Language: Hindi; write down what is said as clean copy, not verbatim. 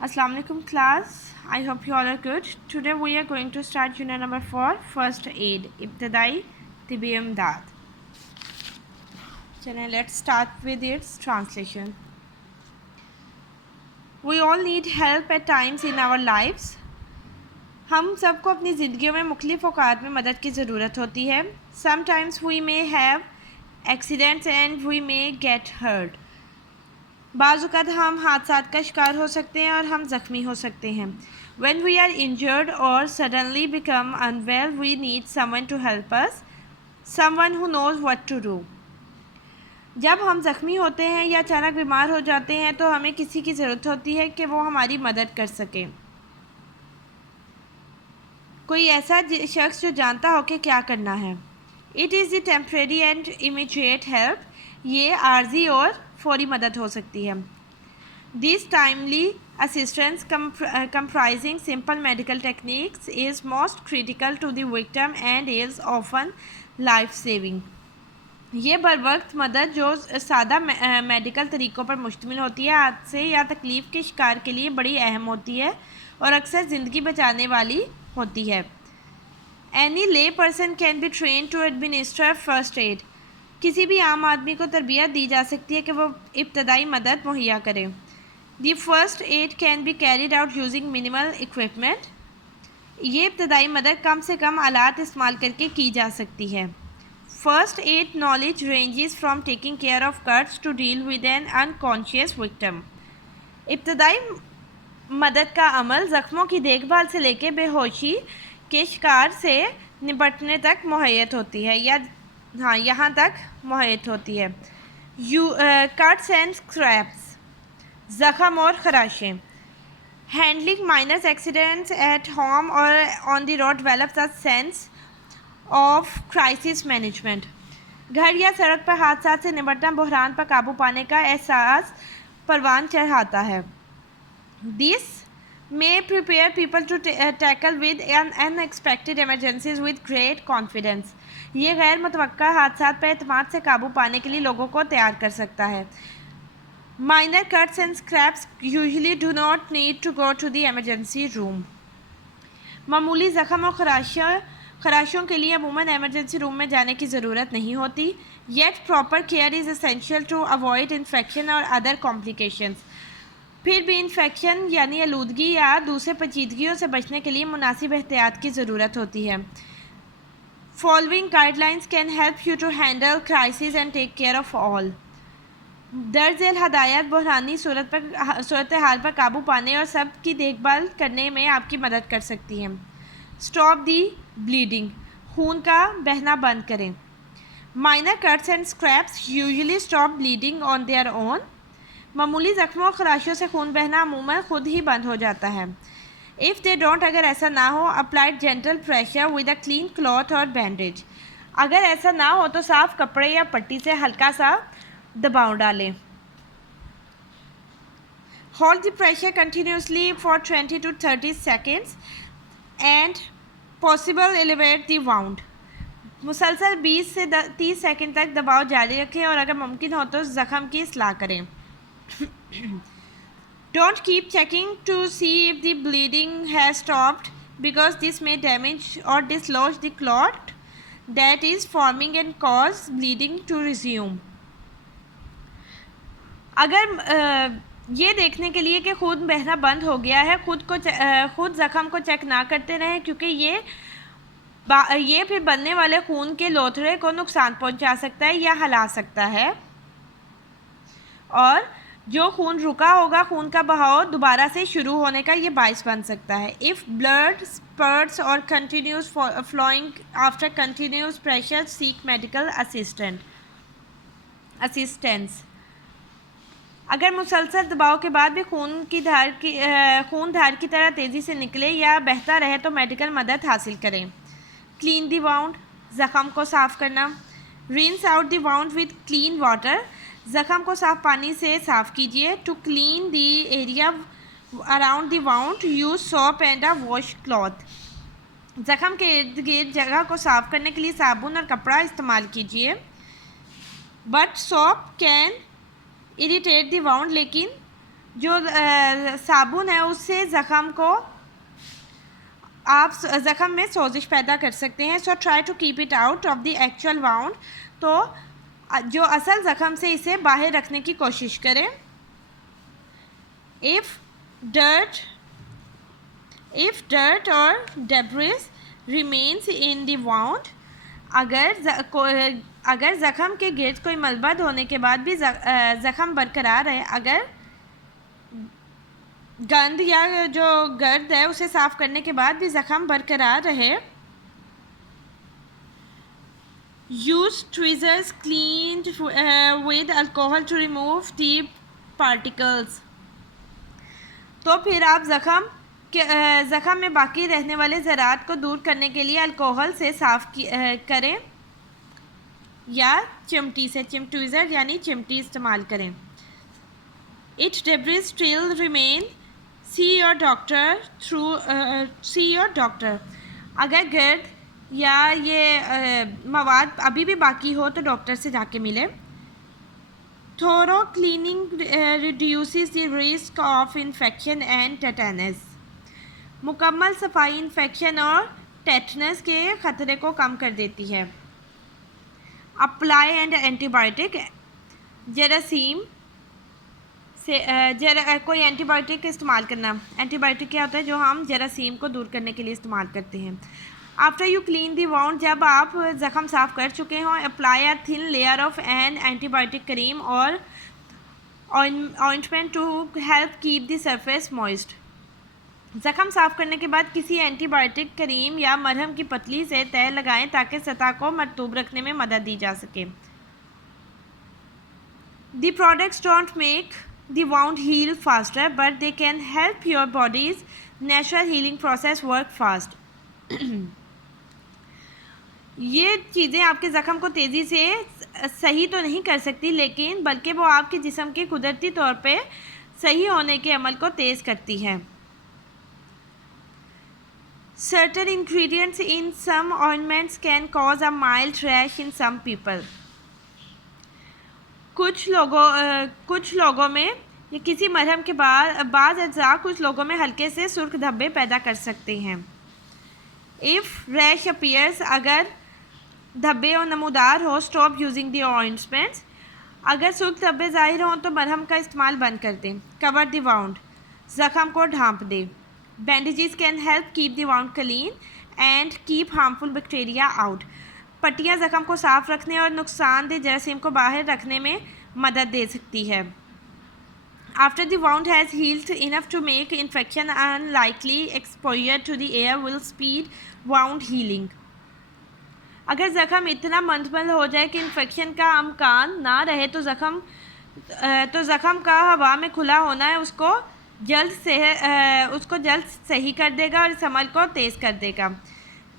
Assalamu alaikum class. I hope you all are good. Today we are going to start unit number 4, first aid, ibtidai tibbi imdad. Chale, let's start with its translation. We all need help at times in our lives. हम सबको अपनी ज़िंदगियों में मुख्तलिफ़ औक़ात में मदद की ज़रूरत होती है. Sometimes we may have accidents and we may get hurt. बाज़ औक़ात हम हादसात का शिकार हो सकते हैं और हम ज़ख्मी हो सकते हैं. When we are injured or suddenly become unwell, we need someone to help us, someone who knows what to do. जब हम ज़ख्मी होते हैं या अचानक बीमार हो जाते हैं तो हमें किसी की ज़रूरत होती है कि वो हमारी मदद कर सके. कोई ऐसा शख्स जो जानता हो कि क्या करना है. It is the temporary and immediate help. ये आर्जी और फौरी मदद हो सकती है. This timely assistance comprising simple medical techniques is most critical to the victim and is often life-saving. ये बर वक्त मदद जो सादा मेडिकल तरीक़ों पर मुश्तमिल होती है हादसे या तकलीफ़ के शिकार के लिए बड़ी अहम होती है और अक्सर ज़िंदगी बचाने वाली होती है. Any lay person can be trained to administer first aid. किसी भी आम आदमी को तरबियत दी जा सकती है कि वो इब्तदाई मदद मुहैया करे. The first aid can be carried out using minimal equipment. ये इब्तदाई मदद कम से कम आलात इस्तेमाल करके की जा सकती है. First aid knowledge ranges from taking care of cuts to deal with an unconscious victim. इब्तदाई मदद का अमल ज़ख्मों की देखभाल से लेकर बेहोशी के शिकार से निपटने तक मुहैयत होती है यहाँ तक मुहैयत होती है. कट्स एंड स्क्रैप्स, ज़ख़म और खराशें. Handling minor accidents at home और on the road develops a sense of crisis management. घर या सड़क पर हादसा से निपटना बहरान पर काबू पाने का एहसास परवान चढ़ाता है. This may prepare people to tackle with unexpected emergencies with great confidence. ये गैर मुतवक्का हादसात पर एतमाद से काबू पाने के लिए लोगों को तैयार कर सकता है. Minor cuts and scrapes usually do not need to go to the emergency room. मामूली ज़ख़म और खराशों के लिए अमूमन एमरजेंसी रूम में जाने की ज़रूरत नहीं होती. Yet proper care is essential to avoid infection और other complications. फिर भी इन्फेक्शन यानी आलूदगी या दूसरे पेचीदगियों से बचने के लिए मुनासिब एहतियात की ज़रूरत होती है. Following guidelines can help you to handle crisis and take care of all. दर्ज झेल हदायत बहरानी सूरत हाल पर काबू पाने और सब की देखभाल करने में आपकी मदद कर सकती हैं. स्टॉप दी ब्लीडिंग, खून का बहना बंद करें. Minor cuts and scraps usually stop bleeding on their own. मामूली ज़ख्मों और खराशों से खून बहना अमूमन खुद ही बंद हो जाता है. इफ़ दे डोंट, अगर ऐसा ना हो, applied gentle pressure with a clean cloth और बैंडेज. अगर ऐसा ना हो तो साफ़ कपड़े या पट्टी से हल्का सा दबाव डालें. Hold the pressure continuously for 20 to 30 seconds and possible elevate the wound. मुसलसल 20 से 30 सेकंड तक दबाव जारी रखें और अगर मुमकिन हो तो ज़ख़म की इस्लाह करें. Don't keep checking to see if the bleeding has stopped because this may damage or dislodge the clot that is forming and cause bleeding to resume. अगर ये देखने के लिए कि खून बहना बंद हो गया है खुद ज़ख़म को चेक ना करते रहें क्योंकि ये फिर बनने वाले खून के लोथड़े को नुकसान पहुंचा सकता है या हिला सकता है और जो खून रुका होगा खून का बहाव दोबारा से शुरू होने का ये बाइस बन सकता है. इफ़ ब्लड स्पर्ट्स और continuous flowing after continuous pressure seek medical assistance. अगर मुसलसल दबाव के बाद भी खून धार की तरह तेज़ी से निकले या बहता रहे तो मेडिकल मदद हासिल करें. क्लीन द वाउंड, ज़ख़म को साफ़ करना. Rinse out the wound with clean water. ज़ख़म को साफ़ पानी से साफ़ कीजिए. To clean the area around the wound use soap and a wash cloth. ज़ख़म के इर्द गिर्द जगह को साफ़ करने के लिए साबुन और कपड़ा इस्तेमाल कीजिए. But soap can irritate the wound, लेकिन जो साबुन है उससे ज़ख़म को आप ज़ख़म में सोजिश पैदा कर सकते हैं. So try to keep it out of the actual wound. तो जो असल ज़ख़म से इसे बाहर रखने की कोशिश करें. If dirt or debris remains in the wound, अगर ज़ख़म के गिर्द कोई मलबा होने के बाद भी ज़ख़म बरकरार है, अगर गंद या जो गर्द है उसे साफ़ करने के बाद भी ज़ख़म बरकरार रहे, use tweezers cleaned with alcohol to remove the particles. तो फिर आप ज़ख़म में बाकी रहने वाले ज़रात को दूर करने के लिए अल्कोहल से साफ़ करें या चिमटी से, ट्वीज़र यानी चिमटी इस्तेमाल करें. If debris still remain, see your doctor. अगर गर्द या ये मवाद अभी भी बाकी हो तो डॉक्टर से जाके मिले. Thorough cleaning reduces the risk of infection and tetanus. मुकम्मल सफाई इन्फेक्शन और टेटनस के ख़तरे को कम कर देती है. Apply and antibiotic. जरासीम से कोई एंटीबायोटिक इस्तेमाल करना. एंटीबायोटिक क्या होता है? जो हम जरासीम को दूर करने के लिए इस्तेमाल करते हैं. After you clean the wound, जब आप ज़ख़म साफ़ कर चुके हों, apply a thin layer of an antibiotic cream और ointment to help keep the surface moist. ज़ख़म साफ़ करने के बाद किसी एंटीबायोटिक क्रीम या मरहम की पतली से तह लगाएं ताकि सतह को मरतूब रखने में मदद दी जा सके. The products don't make the wound heal faster but they can help your body's natural healing process work fast. ये चीज़ें आपके ज़ख़म को तेज़ी से सही तो नहीं कर सकती, लेकिन बल्कि वो आपके जिस्म के कुदरती तौर पे सही होने के अमल को तेज़ करती हैं. Certain ingredients in some ointments can cause a mild rash in some people. कुछ लोगों में या किसी मरहम के बाद अज्जा कुछ लोगों में हल्के से सुर्ख धब्बे पैदा कर सकते हैं. If rash appears, अगर धब्बे और नमूदार हो, stop using the ointments. अगर सुर्ख धब्बे ज़ाहिर हों तो मरहम का इस्तेमाल बंद कर दें. Cover the wound. ज़ख़म को ढांप दें. Bandages can help keep the wound clean and keep harmful bacteria out. पट्टियाँ ज़ख़म को साफ़ रखने और नुकसानदेह जरासीम को बाहर रखने में मदद दे सकती है. After the wound has healed enough to make infection unlikely, exposure to the air will speed wound healing. अगर ज़ख़म इतना मंदमल हो जाए कि इन्फेक्शन का अमकान ना रहे तो ज़ख़म का हवा में खुला होना है उसको जल्द सही कर देगा और इस अमल को तेज़ कर देगा.